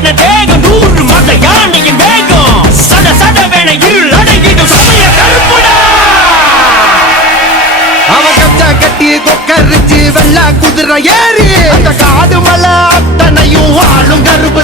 பண்ண தேகம் 100 மத யானையின் வேகம் சட சட வேணையில் அடங்கிடும் சமய கருப்புடா. அவன் கச்சா கட்டி கொக்கரிச்சு வெள்ள குதிரை ஏறி அந்த காடு மலை அத்தனையும் வாழும் கருப்பு